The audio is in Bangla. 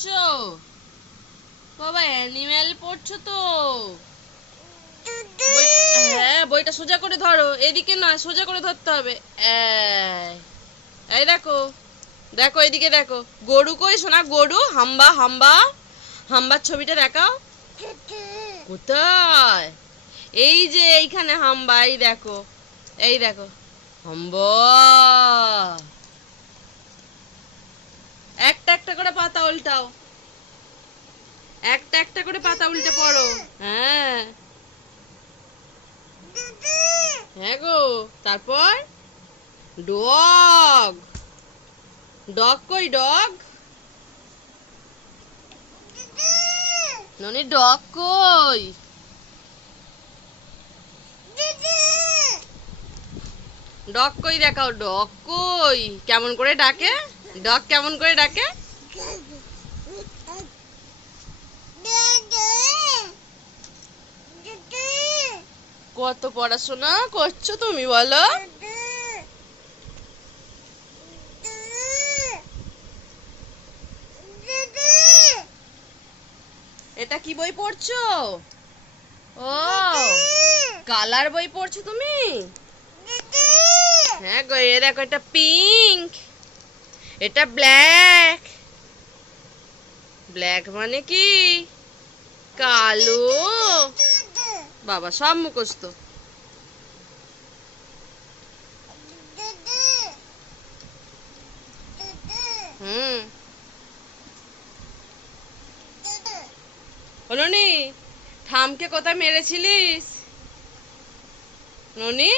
পড়ছো? বাবা অ্যানিমেল পড়ছো তো? হ্যাঁ, বইটা সোজা করে ধরো, এদিকে নয়, সোজা করে ধরতে হবে। এই দেখো, দেখো এদিকে দেখো। গরু কই সোনা? গরু, হাম্বা হাম্বা, হাম্বার ছবিটা দেখাও। কোথায়? এই যে এইখানে হাম্বা, এই দেখো, এই দেখো হাম্বা। একটা একটা করে পাতা উল্টাও, একটা একটা করে পাতা উল্টে পড়ো। হ্যাঁ, হ্যাঁ গো। তারপর ডগ, ডগ কই ডগ? ননি ডগ কই? ডগ কই দেখাও, ডগ কই? কেমন করে ডাকে? ডগ কেমন করে ডাকে? কত পড়াশোনা করছো তুমি বলো? এটা কি বই পড়ছো? ও, কালার বই পড়ছো তুমি? হ্যাঁ গো, এ দেখো, এটা পিঙ্ক, এটা ব্ল্যাক। ব্ল্যাক মানে কি? কালো। বাবা সব মুখস্থ। হুম, হলো নি? থামকে কোথায় মেরেছিলিস ননি?